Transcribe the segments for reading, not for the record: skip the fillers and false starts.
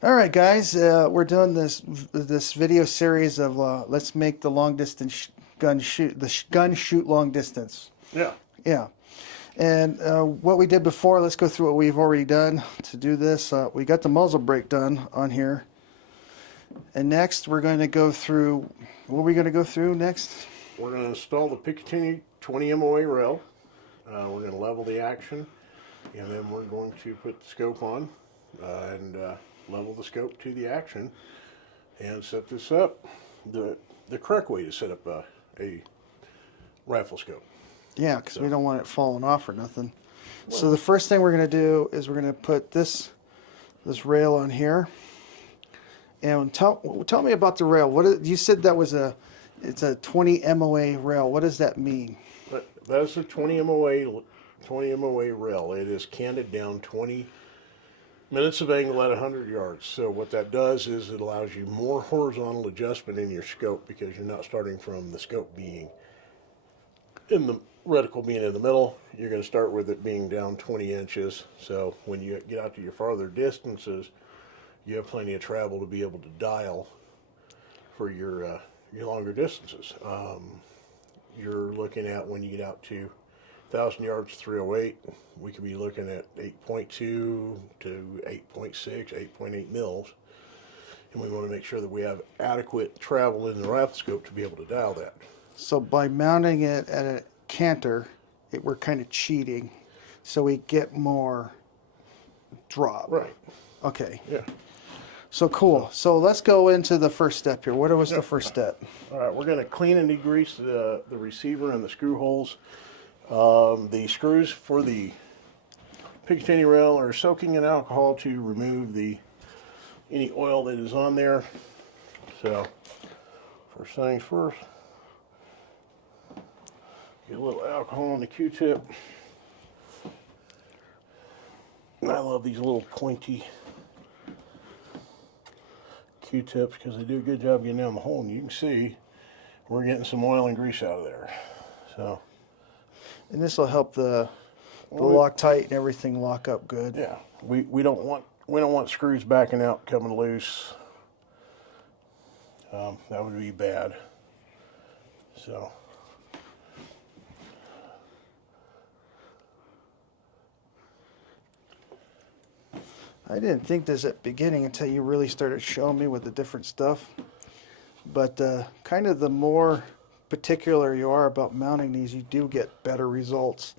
All right, guys, we're doing this video series of let's make the long distance gun shoot long distance. Yeah. Yeah, and what we did before, let's go through what we've already done to do this. We got the muzzle brake done on here, and next we're going to go through. What are we going to go through next? We're going to install the Picatinny 20 MOA rail. We're going to level the action, and then we're going to put the scope on and level the scope to the action and set this up the correct way to set up a rifle scope. Yeah, because we don't want it falling off or nothing. So the first thing we're going to do is we're going to put this rail on here. And tell me about the rail. You said that was it's a 20 MOA rail. What does that mean? That is a 20 MOA rail. It is canted down 20 minutes of angle at 100 yards. So what that does is it allows you more horizontal adjustment in your scope because you're not starting from the scope being in the reticle being in the middle. You're going to start with it being down 20 inches. So when you get out to your farther distances, you have plenty of travel to be able to dial for your longer distances. You're looking at when you get out to 1,000 yards, 308, we could be looking at 8.2 to 8.6, 8.8 mils. And we want to make sure that we have adequate travel in the rifle scope to be able to dial that. So by mounting it at a canter, we're kind of cheating, so we get more drop. Right. Okay. Yeah. So cool. So let's go into the first step here. What was the first step? All right, we're going to clean and degrease the receiver and the screw holes. The screws for the Picatinny rail are soaking in alcohol to remove any oil that is on there. So, first things first, get a little alcohol on the Q-tip. I love these little pointy Q-tips because they do a good job getting down the hole, and you can see we're getting some oil and grease out of there. So, and this will help the Loctite and everything lock up good. Yeah, we don't want screws backing out, coming loose. That would be bad. So. I didn't think this at the beginning until you really started showing me with the different stuff. But kind of the more particular you are about mounting these, you do get better results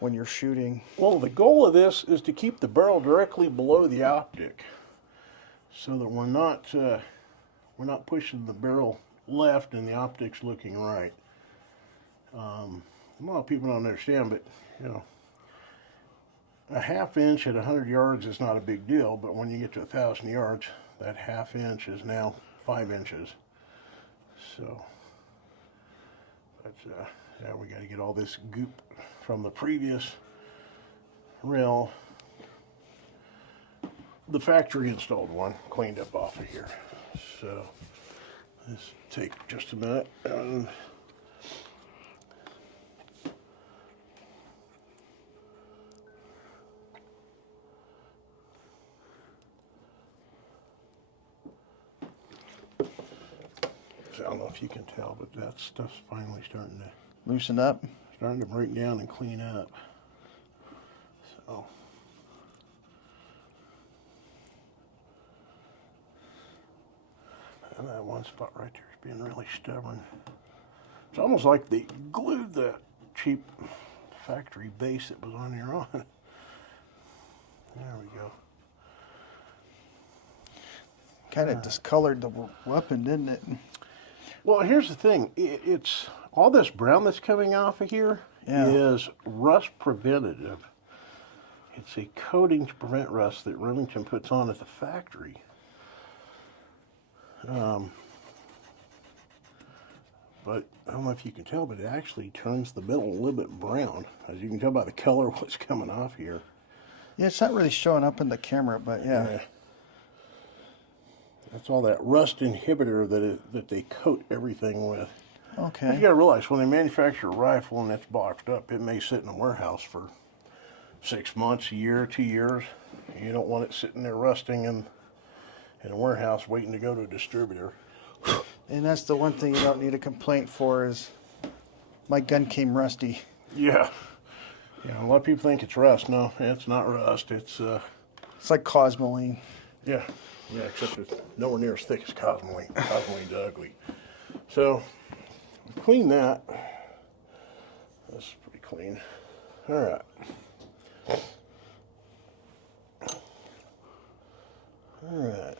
when you're shooting. Well, the goal of this is to keep the barrel directly below the optic, so that we're not pushing the barrel left and the optic's looking right. A lot of people don't understand, but you know, a half inch at 100 yards is not a big deal, but when you get to 1,000 yards, that half inch is now 5 inches. So, but yeah, we got to get all this goop from the previous rail, the factory installed one, cleaned up off of here. So, this take just a minute. I don't know if you can tell, but that stuff's finally starting to loosen up, starting to break down and clean up. So, and that one spot right there is being really stubborn. It's almost like they glued the cheap factory base that was on there on. There we go. Kind of discolored the weapon, didn't it? Well, here's the thing. It's all this brown that's coming off of here is rust preventative. It's a coating to prevent rust that Remington puts on at the factory. But I don't know if you can tell, but it actually turns the metal a little bit brown. As you can tell by the color of what's coming off here. Yeah, it's not really showing up in the camera, but yeah. That's all that rust inhibitor that they coat everything with. Okay. You got to realize when they manufacture a rifle and it's boxed up, it may sit in a warehouse for 6 months, a year, 2 years. You don't want it sitting there rusting and in a warehouse waiting to go to a distributor. And that's the one thing you don't need a complaint for is my gun came rusty. Yeah. Yeah, a lot of people think it's rust. No, it's not rust. It's like Cosmoline. yeah. Yeah, except it's nowhere near as thick as Cosmoline. Cosmoline's ugly. So clean that. That's pretty clean. All right. All right.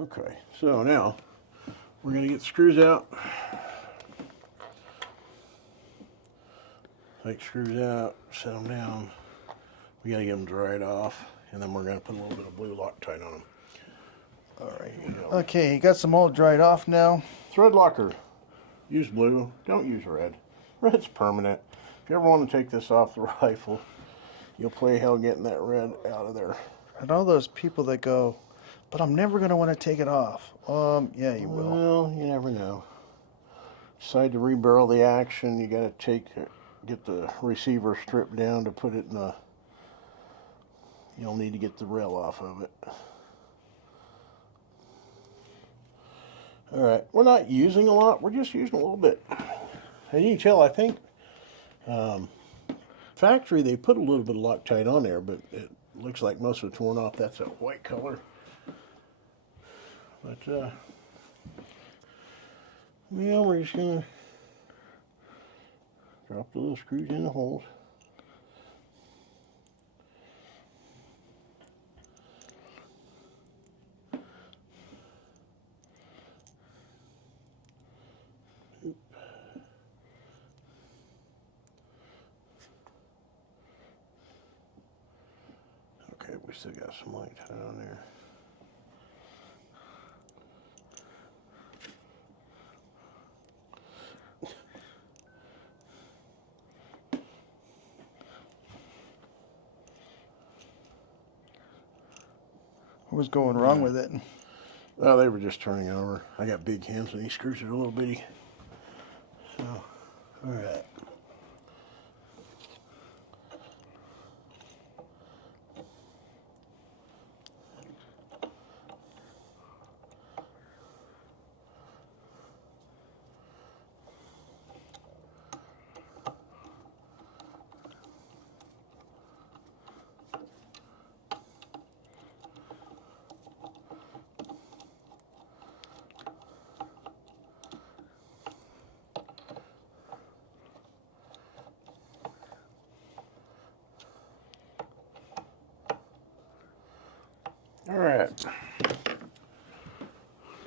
Okay, so now we're going to get the screws out. Take screws out, set them down. We got to get them dried off, and then we're going to put a little bit of blue Loctite on them. All right, here you go. Okay, you got some all dried off now. Thread locker. Use blue. Don't use red. Red's permanent. If you ever want to take this off the rifle, you'll play hell getting that red out of there. And all those people that go, but I'm never going to want to take it off. Yeah, you will. Well, you never know. Decide to rebarrel the action. You got to get the receiver stripped down to put it in the. You'll need to get the rail off of it. All right, we're not using a lot. We're just using a little bit. And you can tell, I think, factory they put a little bit of Loctite on there, but it looks like most of it's worn off. That's a white color. But yeah, we're just gonna drop the little screws in the holes. Okay, we still got some Loctite on there. What was going wrong with it? Well, they were just turning over. I got big hands and these screws are a little bitty. So, all right. All right,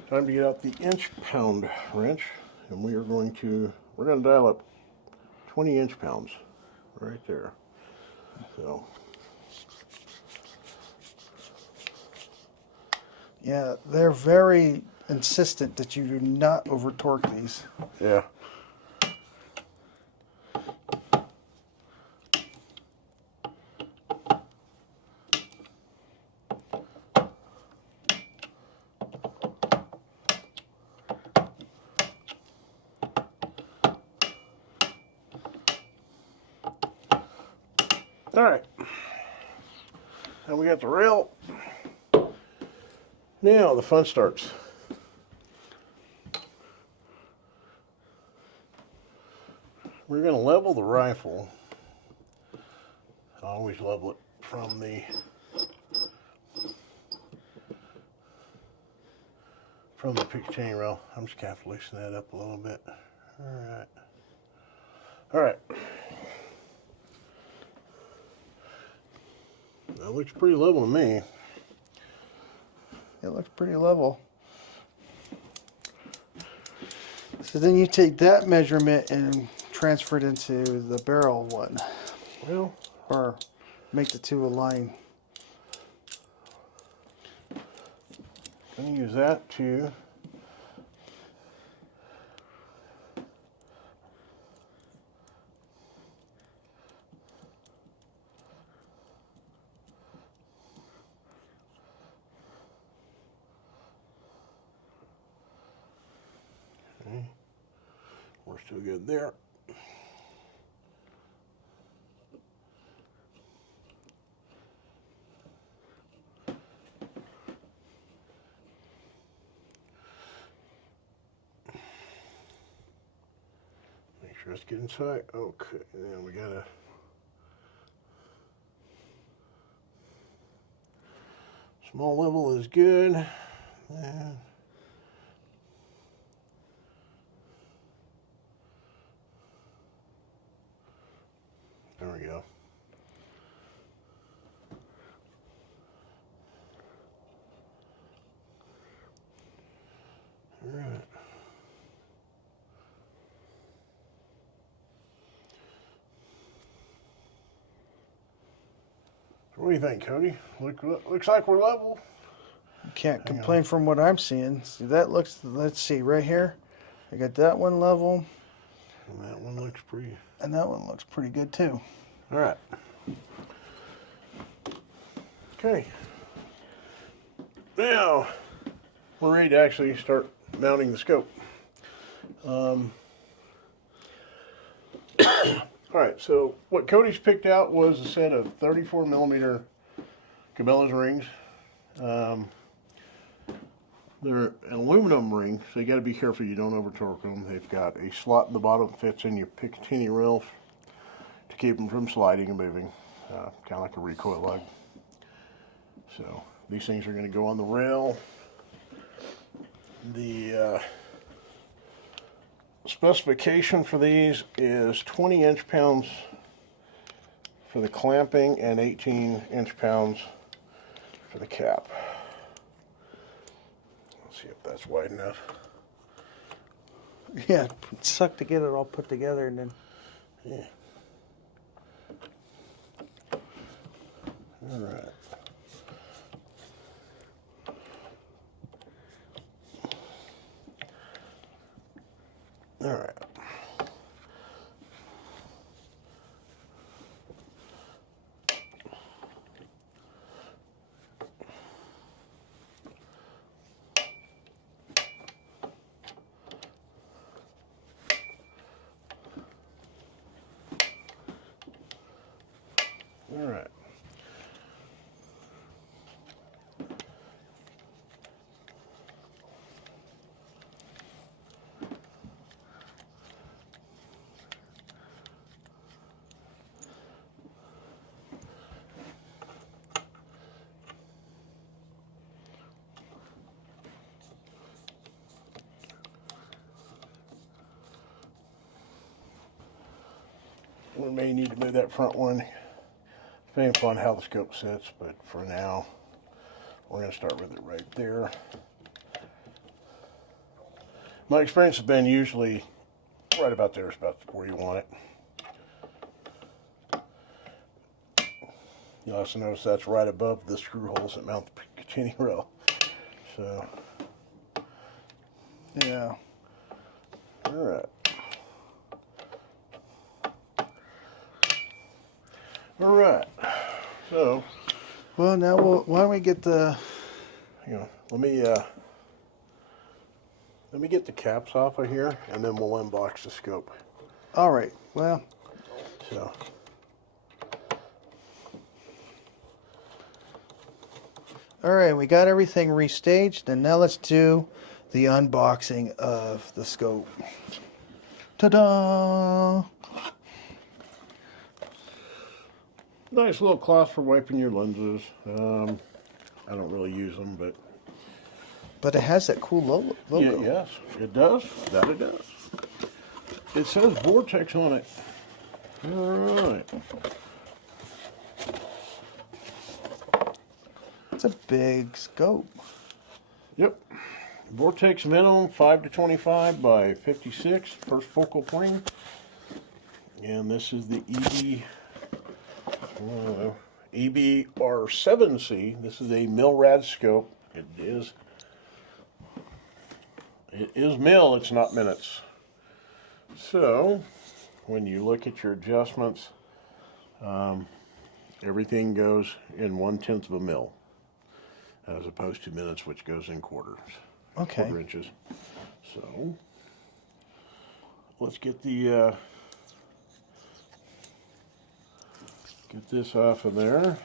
time to get out the inch-pound wrench, and we're going to dial up 20 inch-pounds right there. So Yeah, they're very insistent that you do not over torque these. yeah. All right, now we got the rail. Now the fun starts. We're going to level the rifle. I always level it from the Picatinny rail. I'm just kind of loosening that up a little bit. All right. All right. That looks pretty level to me. It looks pretty level. So then you take that measurement and transfer it into the barrel one. Well, Or make the two align. I'm going to use that to we're still good there. Just get inside. Okay, and then we gotta. Small level is good. And there we go. All right. What do you think, Cody? Looks like we're level. Can't complain from what I'm seeing. See, that looks, let's see, right here. I got that one level. And that one looks pretty. And that one looks pretty good too. All right. Okay. Now, we're ready to actually start mounting the scope. All right, so what Cody's picked out was a set of 34 millimeter Cabela's rings. They're an aluminum ring, so you got to be careful you don't over torque them. They've got a slot in the bottom that fits in your Picatinny rail to keep them from sliding and moving, kind of like a recoil lug. So these things are going to go on the rail. The specification for these is 20 inch-pounds for the clamping and 18 inch-pounds for the cap. Let's see if that's wide enough. Yeah, it sucked to get it all put together and then. Yeah. All right. All right. All right. We may need to move that front one depending upon how the scope sits, but for now, we're going to start with it right there. My experience has been usually right about there is about where you want it. You'll also notice that's right above the screw holes that mount the Picatinny rail. So, Yeah. all right. All right. So, Well, now why don't we get the. hang on. Let me get the caps off of here, and then we'll unbox the scope. All right. Well. So. All right, we got everything restaged, and now let's do the unboxing of the scope. Ta-da! Nice little cloth for wiping your lenses. I don't really use them, But it has that cool logo. yeah, yes, it does. That it does. It says Vortex on it. All right. It's a big scope. Yep. Vortex minimum 5 to 25 by 56 first focal plane, and this is the EBR7C. This is a Milrad scope. It is mil. It's not minutes. So when you look at your adjustments, everything goes in 1/10 of a mil, as opposed to minutes, which goes in quarters. Okay. Quarter inches. So let's get the get this off of there,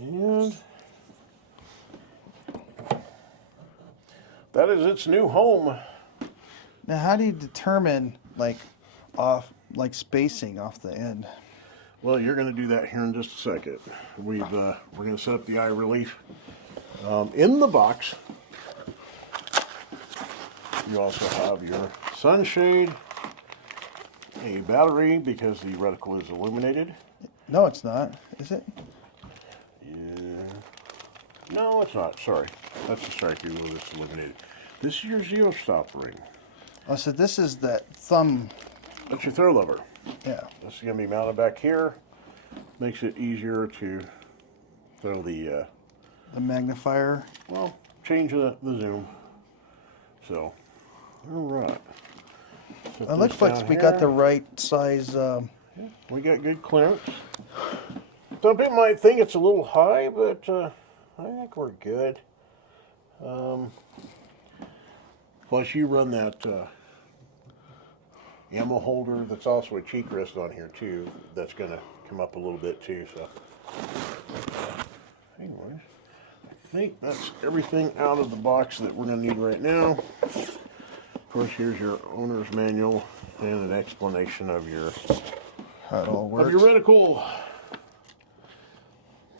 and that is its new home. Now, how do you determine like spacing off the end? Well, you're going to do that here in just a second. We're going to set up the eye relief. In the box, you also have your sunshade, a battery because the reticle is illuminated. No, it's not. Is it? Yeah. No, it's not. Sorry. That's the strike wheel that's illuminated. This is your zero stop ring. Oh, so this is that thumb. That's your throw lever. Yeah. This is going to be mounted back here. Makes it easier to throw the magnifier. well, change the zoom. So, all right. It looks like we got the right size. We got good clearance. Some people might think it's a little high, but I think we're good. Plus, you run that ammo holder that's also a cheek rest on here too. That's going to come up a little bit too. So, anyways, I think that's everything out of the box that we're going to need right now. Of course, here's your owner's manual and an explanation of your How it all works. of your reticle.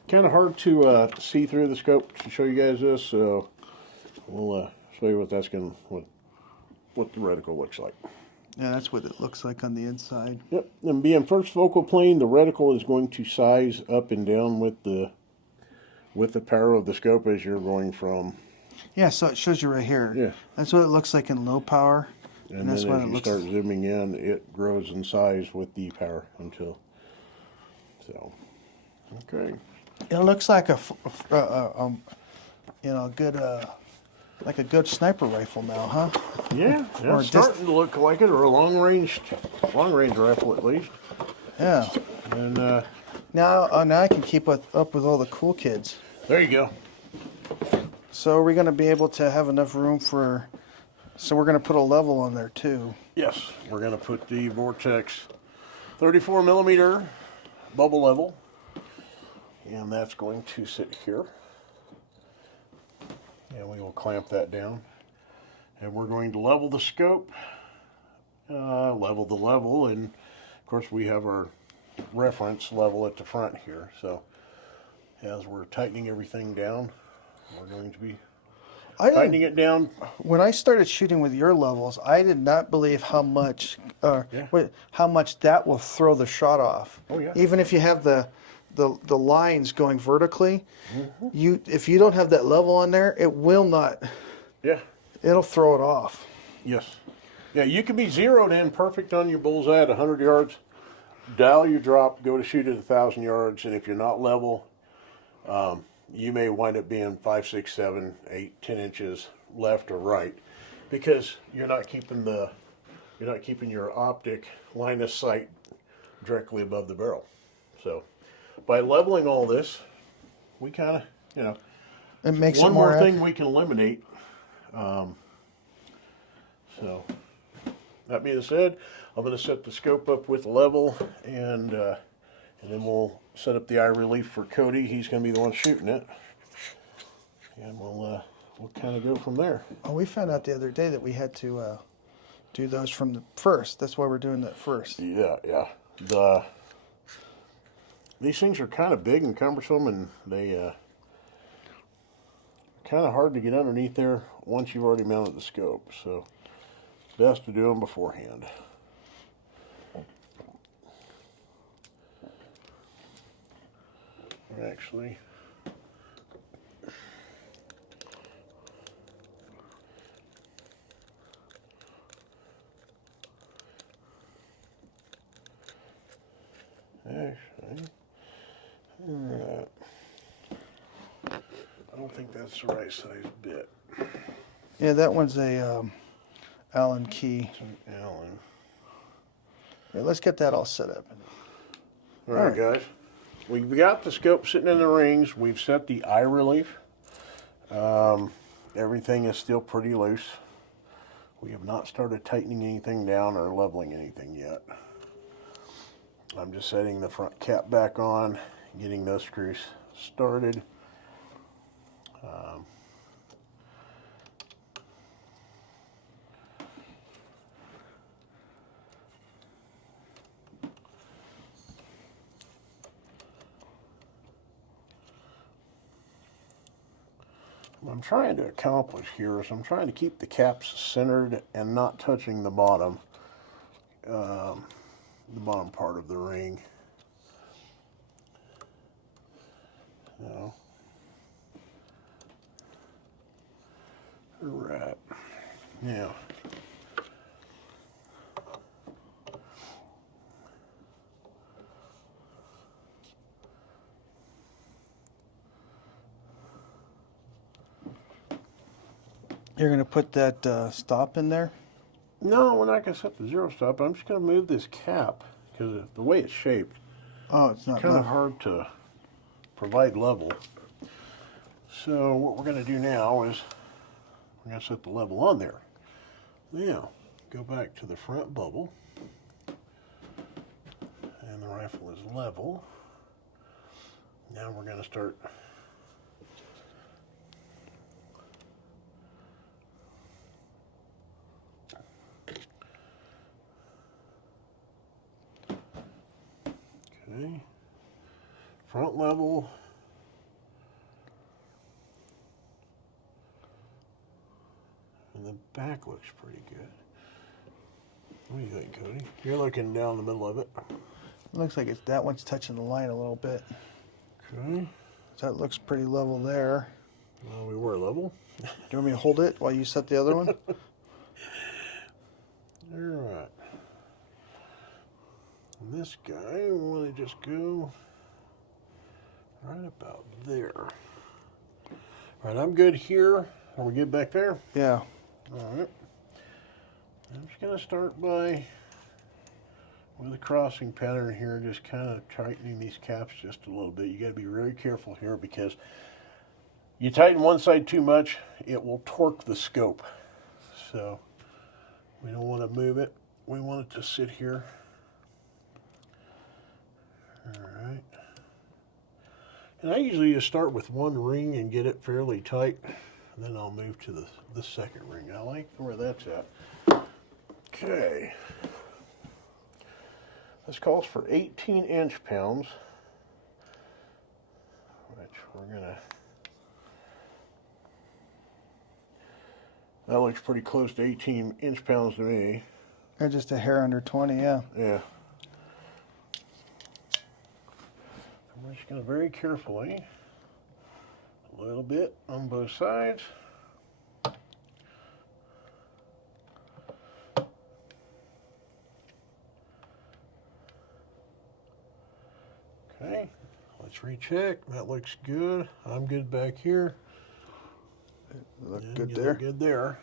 Kind of hard to see through the scope to show you guys this, so we'll show you what what the reticle looks like. Yeah, that's what it looks like on the inside. Yep, and being first focal plane, the reticle is going to size up and down with the power of the scope as you're going from. Yeah, so it shows you right here. Yeah. That's what it looks like in low power. And that's then what as it you looks. start zooming in, it grows in size with the power until. So, okay. It looks like a good like a good sniper rifle now, huh? Yeah, Or it's starting to look like it, or a long range rifle at least. Yeah. And Now I can keep up with all the cool kids. there you go. So are we going to be able to have enough room for? So we're going to put a level on there too. Yes, we're going to put the Vortex 34 millimeter bubble level, and that's going to sit here. And we will clamp that down. And we're going to level the scope, level the level, and of course we have our reference level at the front here. So as we're tightening everything down, we're going to be tightening it down. When I started shooting with your levels, I did not believe how much Yeah. how much that will throw the shot off. Oh, yeah. Even if you have the lines going vertically, if you don't have that level on there, it will not. Yeah. It'll throw it off. Yes. Yeah, you can be zeroed in perfect on your bullseye at 100 yards. Dial your drop, go to shoot at 1,000 yards, and if you're not level, you may wind up being 5, 6, 7, 8, 10 inches left or right, because you're not keeping your optic line of sight directly above the barrel. So, by leveling all this, we kind of, It makes one it more more thing we can eliminate. So, that being said, I'm going to set the scope up with level, and then we'll set up the eye relief for Cody. He's going to be the one shooting it, and we'll kind of go from there. Oh, we found out the other day that we had to do those from the first. That's why we're doing that first. Yeah. These things are kind of big and cumbersome, and they kind of hard to get underneath there once you've already mounted the scope. So, best to do them beforehand. Actually, alright. I don't think that's the right size bit. Yeah, that one's a Allen key. It's an Allen. Yeah, let's get that all set up. All right, guys. We've got the scope sitting in the rings. We've set the eye relief. Everything is still pretty loose. We have not started tightening anything down or leveling anything yet. I'm just setting the front cap back on, getting those screws started. What I'm trying to accomplish here is I'm trying to keep the caps centered and not touching the bottom part of the ring. So, right. Now, You're going to put that stop in there? no, we're not going to set the zero stop. I'm just going to move this cap because the way it's shaped, Oh, it's not kind of level. hard to provide level. So what we're going to do now is we're going to set the level on there. Now, go back to the front bubble. And the rifle is level. Now we're going to start okay. Front level. And the back looks pretty good. What do you think, Cody? You're looking down the middle of it. It looks like that one's touching the line a little bit. Okay. So that looks pretty level there. Well, we were level. Do you want me to hold it while you set the other one? All right. And this guy, we want to just go right about there. All right, I'm good here. Are we good back there? Yeah. All right. I'm just going to start by, with a crossing pattern here, just kind of tightening these caps just a little bit. You got to be very careful here because you tighten one side too much, it will torque the scope. So we don't want to move it. We want it to sit here. All right. And I usually just start with one ring and get it fairly tight. And then I'll move to the second ring. I like where that's at. Okay. This calls for 18 inch-pounds, which we're gonna, that looks pretty close to 18 inch-pounds to me. Or just a hair under 20, yeah. Yeah. I'm just gonna very carefully, a little bit on both sides. Okay, let's recheck. That looks good. I'm good back here. Look And good you there. look good there.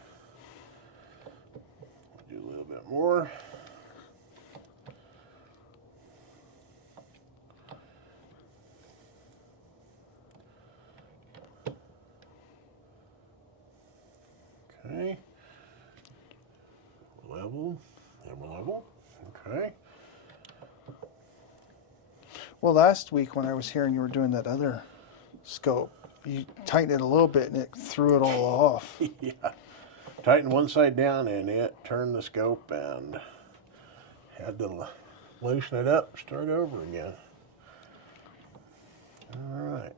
Do a little bit more. Okay. Level. And we're level. Okay. Well, last week when I was here and you were doing that other scope, you tightened it a little bit and it threw it all off. Yeah. Tighten one side down and it turned the scope and had to loosen it up, start over again. All right.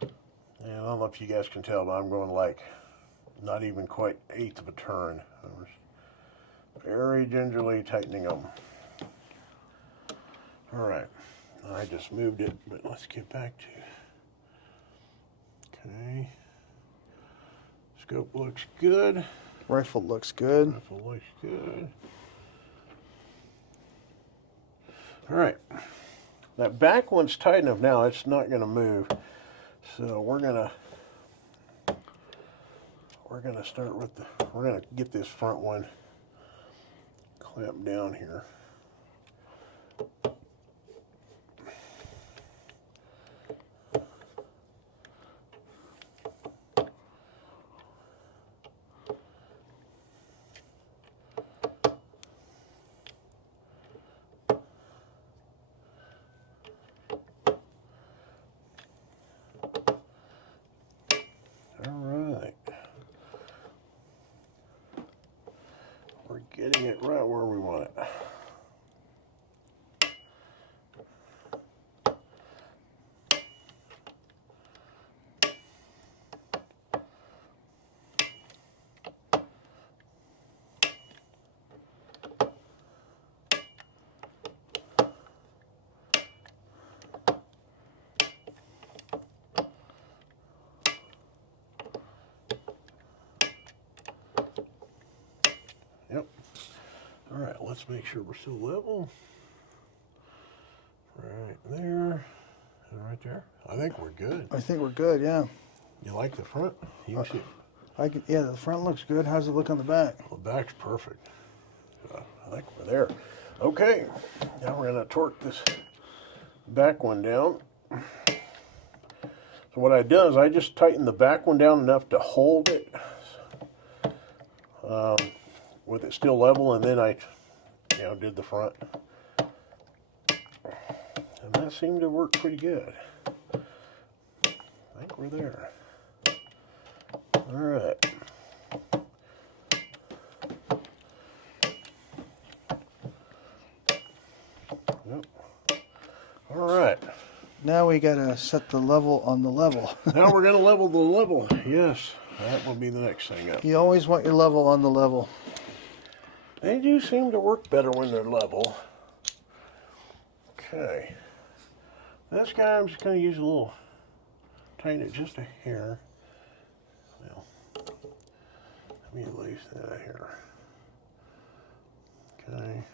And I don't know if you guys can tell, but I'm going like not even quite 1/8 of a turn. I'm just very gingerly tightening them. All right. I just moved it, but let's get back to. Okay. Scope looks good. Rifle looks good. Rifle looks good. All right. That back one's tight enough now, it's not going to move. So we're going to start with we're going to get this front one clamped down here. Getting it right where we want it. let's make sure we're still level. Right there, and right there. I think we're good. I think we're good, yeah. You like the front? You can see. Yeah, the front looks good. How's it look on the back? Well, the back's perfect. I think we're there. Okay, now we're gonna torque this back one down. So what I done is I just tightened the back one down enough to hold it with it still level, and then I, did the front. And that seemed to work pretty good. I think we're there. All right. Yep. All right. Now we gotta set the level on the level. Now we're gonna level the level. Yes, that will be the next thing up. You always want your level on the level. They do seem to work better when they're level. Okay. This guy, I'm just gonna use a little, tighten it just a hair. Well, let me at least that here. Okay.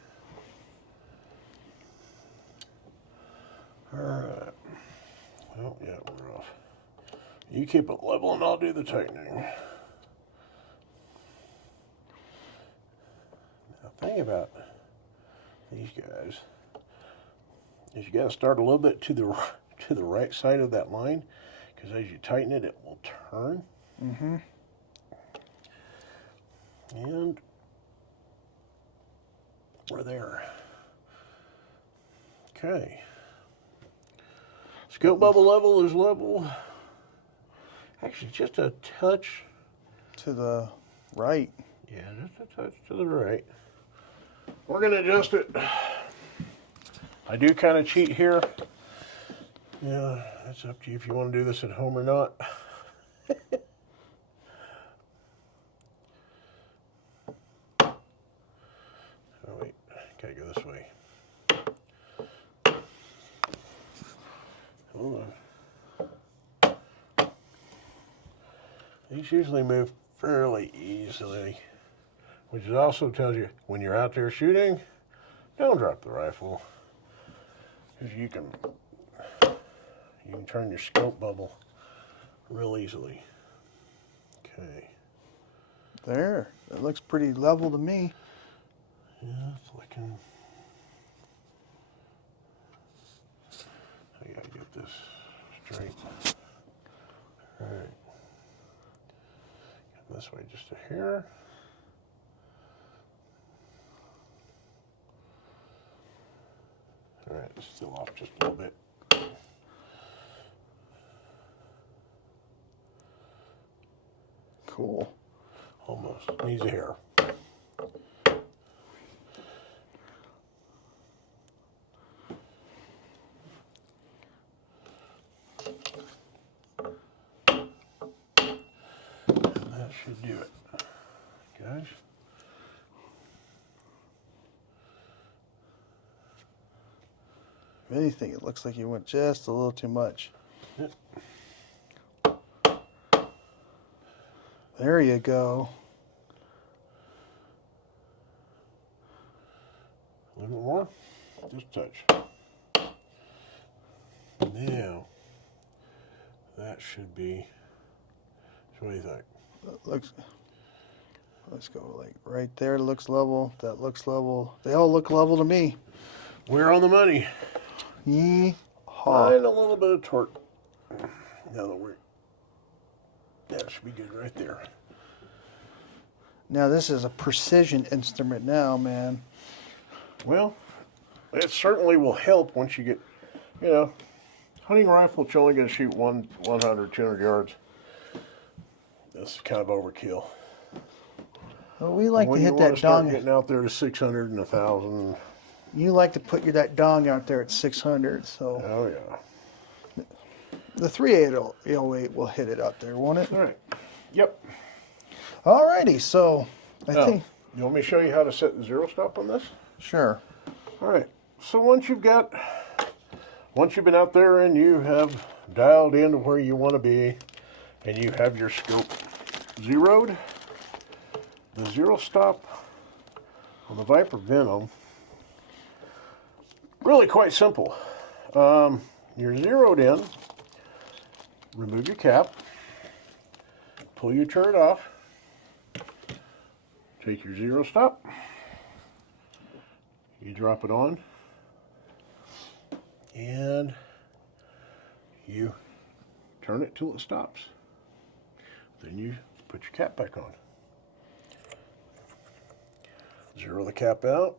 All right. Well, yeah, we're off. You keep it level and I'll do the tightening. Now, the thing about these guys is you got to start a little bit to the right side of that line, because as you tighten it, it will turn. Mm-hmm. And we're there. Okay. Scope bubble level is level. Actually, just a touch To the right. Yeah, just a touch to the right. We're going to adjust it. I do kind of cheat here. Yeah, that's up to you if you want to do this at home or not. Oh, wait. Gotta go this way. Hold on. These usually move fairly easily, which also tells you when you're out there shooting, don't drop the rifle, because you can turn your scope bubble real easily. Okay. There. It looks pretty level to me. Yeah, it's looking. I gotta get this straight. All right. This way just a hair. All right, it's still off just a little bit. Cool. Almost. Needs a hair. That should do it, guys. If anything, it looks like you went just a little too much. Yep. There you go. A little bit more. Just a touch. Now, that should be. So what do you think? That looks. Let's go like right there. Looks level. That looks level. They all look level to me. We're on the money. Yeehaw. And a little bit of torque. Now that we're. That should be good right there. Now this is a precision instrument now, man. Well, it certainly will help once you get, hunting rifle, you're only going to shoot 100, 200 yards. That's kind of overkill. Well, we like when to hit you want that to start dong. getting out there to 600 and 1,000. You like to put that dong out there at 600, so Oh, yeah. the 3.808 will hit it out there, won't it? All right. Yep. Alrighty, so I Now, think you want me to show you how to set the zero stop on this? sure. All right. So once you've been out there and you have dialed in to where you want to be, and you have your scope zeroed, the zero stop on the Viper Venom, really quite simple. You're zeroed in, remove your cap, pull your turret off, take your zero stop, you drop it on, and you turn it till it stops. Then you put your cap back on. Zero the cap out.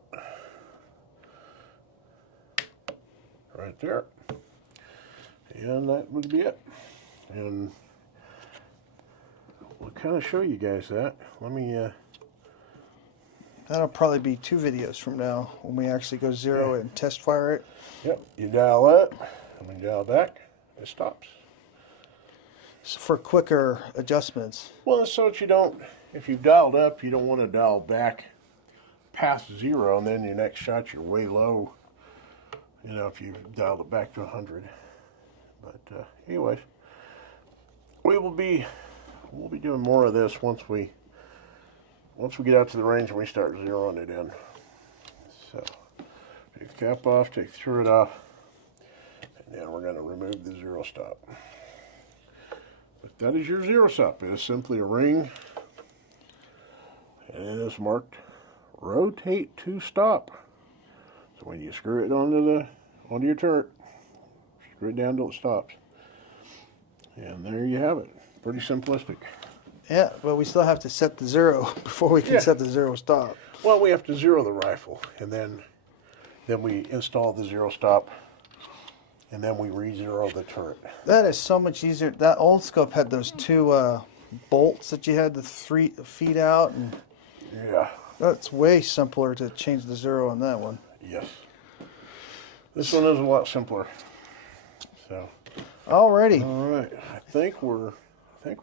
Right there. And that would be it. And we'll kind of show you guys that. Let me... That'll probably be 2 videos from now when we actually go zero and test fire it. Yep, you dial up, and when you dial back, it stops. So for quicker adjustments. Well, so that you don't, if you've dialed up, you don't want to dial back past 0, and then your next shot you're way low. You know, if you've dialed it back to 100. But anyways, we'll be doing more of this once we get out to the range and we start zeroing it in. So take the cap off, take the turret off, and then we're going to remove the zero stop. But that is your zero stop. It is simply a ring, and it is marked rotate to stop. So when you screw it onto your turret, screw it down till it stops. And there you have it. Pretty simplistic. Yeah, but we still have to set the zero before we can set the zero stop. Well, we have to zero the rifle, and then we install the zero stop, and then we re-zero the turret. That is so much easier. That old scope had those 2 bolts that you had the 3 feet out, and yeah, that's way simpler to change the zero on that one. Yes. This one is a lot simpler. So. Alrighty. All right. I think we're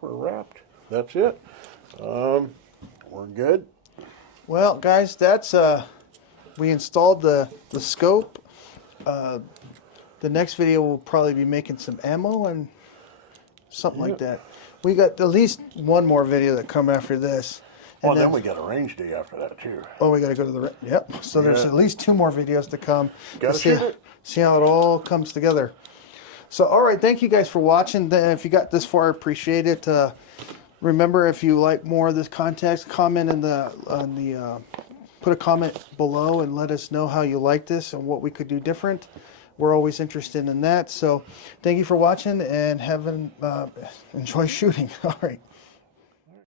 wrapped. That's it. We're good. Well, guys, that's we installed the scope. The next video will probably be making some ammo and something like that. We got at least one more video that come after this. And then we got a range day after that too. Oh, we got to go to the yep. So there's at least 2 more videos to come. Got to shoot it. See how it all comes together. So, all right, thank you guys for watching. If you got this far, I appreciate it. Remember, if you like more of this content, comment put a comment below and let us know how you like this and what we could do different. We're always interested in that. So, thank you for watching and enjoy shooting. All right.